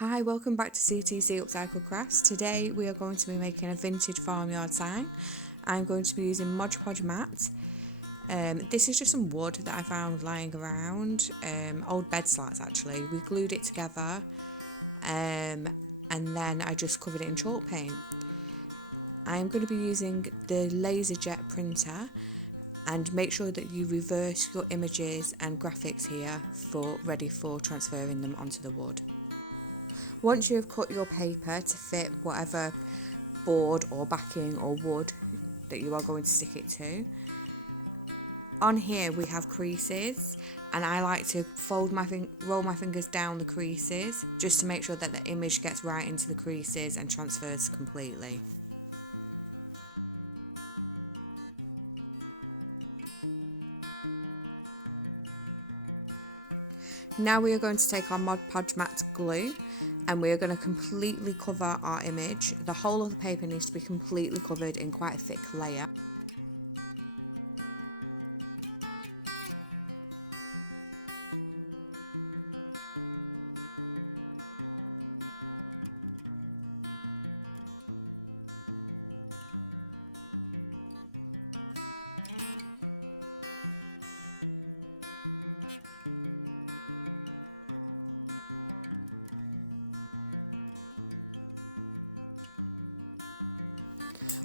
Hi, welcome back to CTC Upcycle Crafts. Today we are going to be making a vintage farmyard sign. I'm going to be using Podge mat. This is just some wood that I found lying around, old bed slats actually. We glued it together and then I just covered it in chalk paint. I'm going to be using the LaserJet printer, and make sure that you reverse your images and graphics here ready for transferring them onto the wood. Once you have cut your paper to fit whatever board or backing or wood that you are going to stick it to, on here we have creases, and I like to roll my fingers down the creases just to make sure that the image gets right into the creases and transfers completely. Now we are going to take our Podge mat glue and we are going to completely cover our image. The whole of the paper needs to be completely covered in quite a thick layer.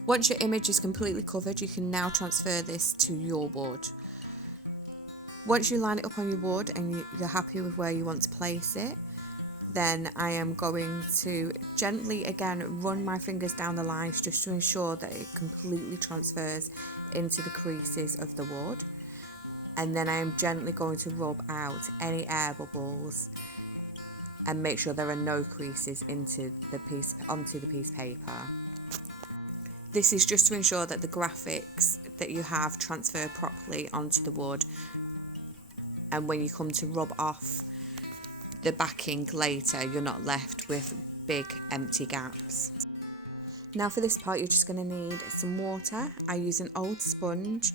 Once your image is completely covered, you can now transfer this to your board. Once you line it up on your board and you're happy with where you want to place it, then I am going to gently again run my fingers down the lines just to ensure that it completely transfers into the creases of the wood. And then I am gently going to rub out any air bubbles and make sure there are no creases onto the piece of paper. This is just to ensure that the graphics that you have transfer properly onto the wood, and when you come to rub off the backing later, you're not left with big empty gaps. Now for this part, you're just going to need some water. I use an old sponge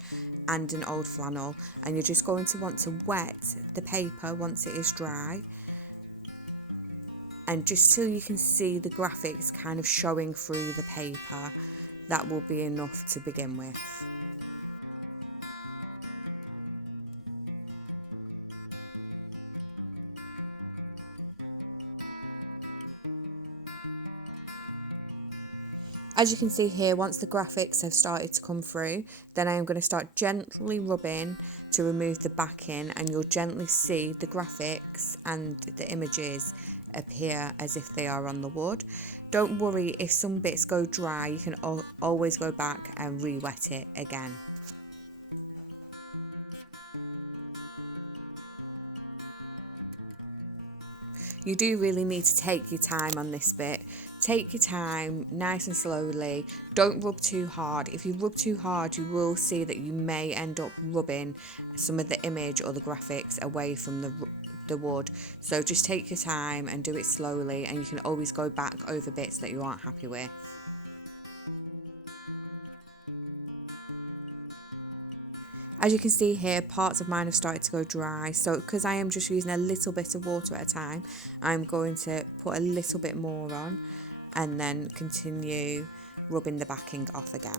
and an old flannel, and you're just going to want to wet the paper once it is dry, and just till you can see the graphics kind of showing through the paper. That will be enough to begin with. As you can see here, once the graphics have started to come through, then I am going to start gently rubbing to remove the backing, and you'll gently see the graphics and the images appear as if they are on the wood. Don't worry if some bits go dry, you can always go back and re-wet it again. You do really need to take your time on this bit. Take your time, nice and slowly. Don't rub too hard. If you rub too hard, you will see that you may end up rubbing some of the image or the graphics away from the wood. So just take your time and do it slowly, and you can always go back over bits that you aren't happy with. As you can see here, parts of mine have started to go dry, so because I am just using a little bit of water at a time, I'm going to put a little bit more on and then continue rubbing the backing off again.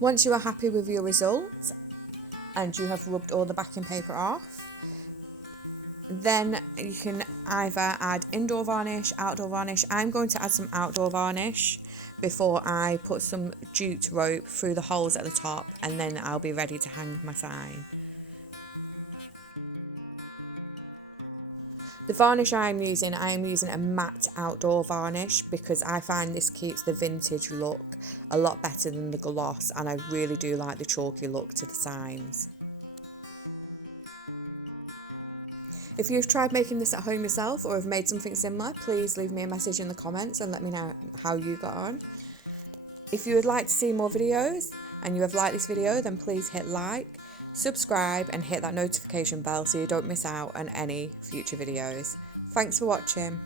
Once you are happy with your results and you have rubbed all the backing paper off, then you can either add indoor varnish, outdoor varnish. I'm going to add some outdoor varnish before I put some jute rope through the holes at the top, and then I'll be ready to hang my sign. The varnish I am using a matte outdoor varnish because I find this keeps the vintage look a lot better than the gloss, and I really do like the chalky look to the signs. If you've tried making this at home yourself or have made something similar, please leave me a message in the comments and let me know how you got on. If you would like to see more videos and you have liked this video, then please hit like, subscribe and hit that notification bell so you don't miss out on any future videos. Thanks for watching.